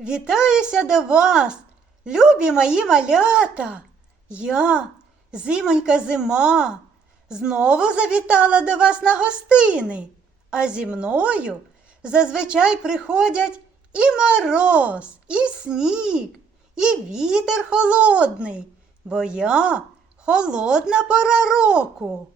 Вітаюся до вас, любі мої малята. Я, зимонька зима, знову завітала до вас на гостини, а зі мною зазвичай приходять і мороз, і сніг, і вітер холодний, бо я холодна пора року.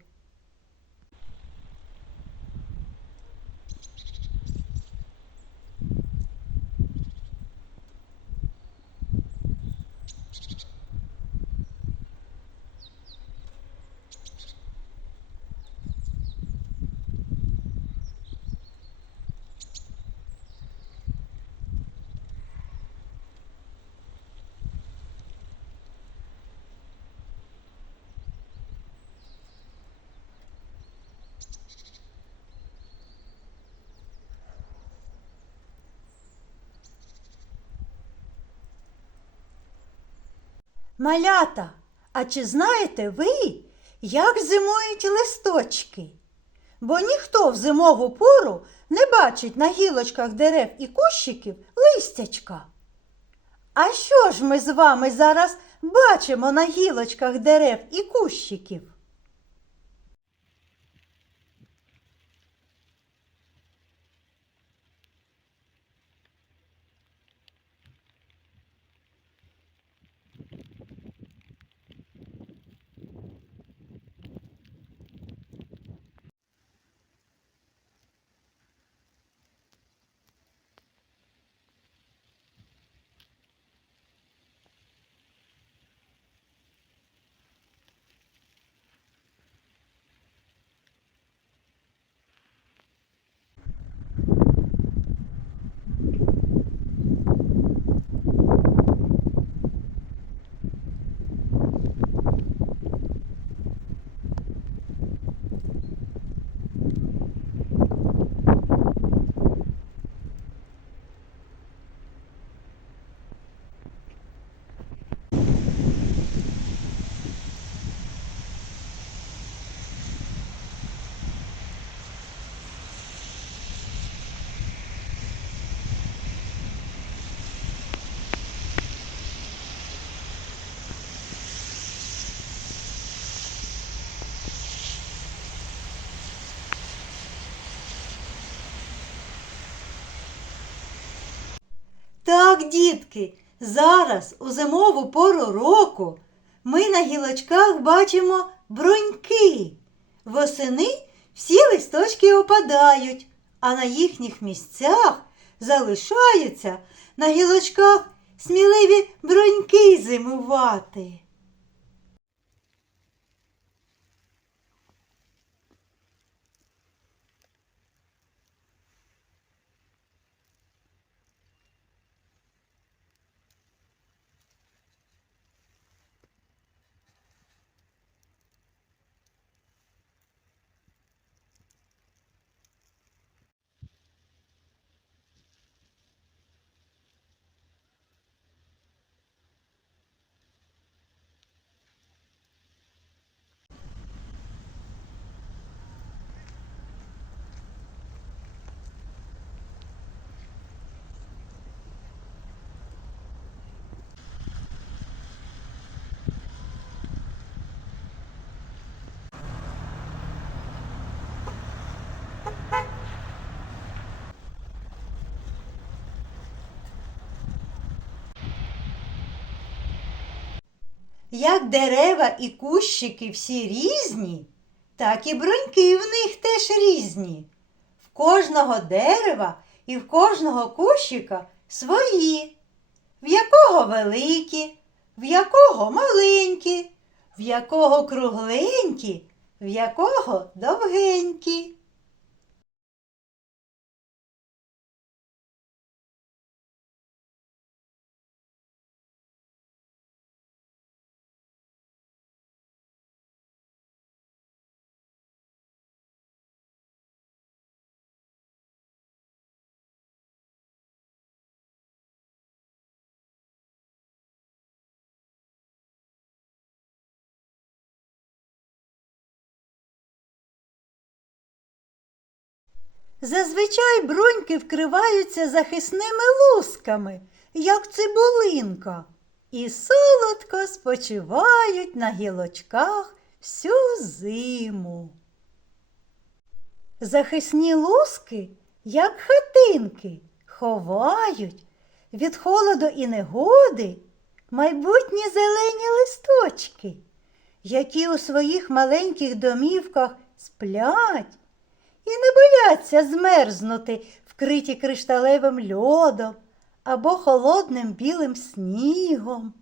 Малята, а чи знаєте ви, як зимують листочки? Бо ніхто в зимову пору не бачить на гілочках дерев і кущиків листячка. А що ж ми з вами зараз бачимо на гілочках дерев і кущиків? Так, дітки, зараз у зимову пору року ми на гілочках бачимо бруньки. Восени всі листочки опадають, а на їхніх місцях залишаються на гілочках сміливі броньки зимувати. Як дерева і кущики всі різні, так і бруньки в них теж різні. В кожного дерева і в кожного кущика свої, в якого великі, в якого маленькі, в якого кругленькі, в якого довгенькі. Зазвичай бруньки вкриваються захисними лусками, як цибулинка, і солодко спочивають на гілочках всю зиму. Захисні луски, як хатинки, ховають від холоду і негоди майбутні зелені листочки, які у своїх маленьких домівках сплять і не бояться змерзнути, вкриті кришталевим льодом або холодним білим снігом.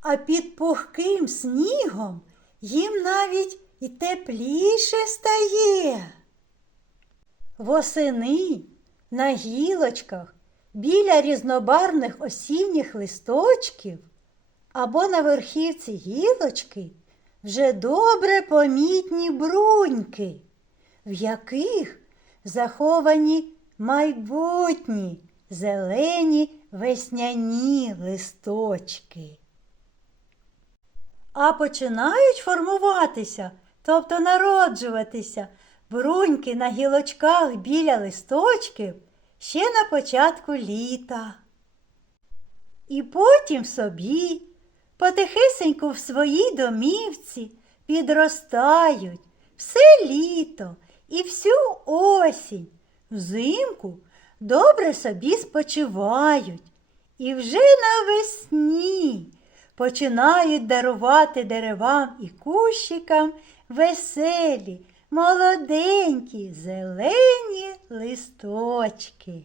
А під пухким снігом їм навіть і тепліше стає. Восени на гілочках біля різнобарвних осінніх листочків або на верхівці гілочки вже добре помітні бруньки, в яких заховані майбутні зелені весняні листочки. А починають формуватися, тобто народжуватися, бруньки на гілочках біля листочків ще на початку літа. І потім собі, потихесеньку в своїй домівці підростають все літо і всю осінь, взимку добре собі спочивають. І вже навесні починають дарувати деревам і кущикам веселі, молоденькі, зелені листочки.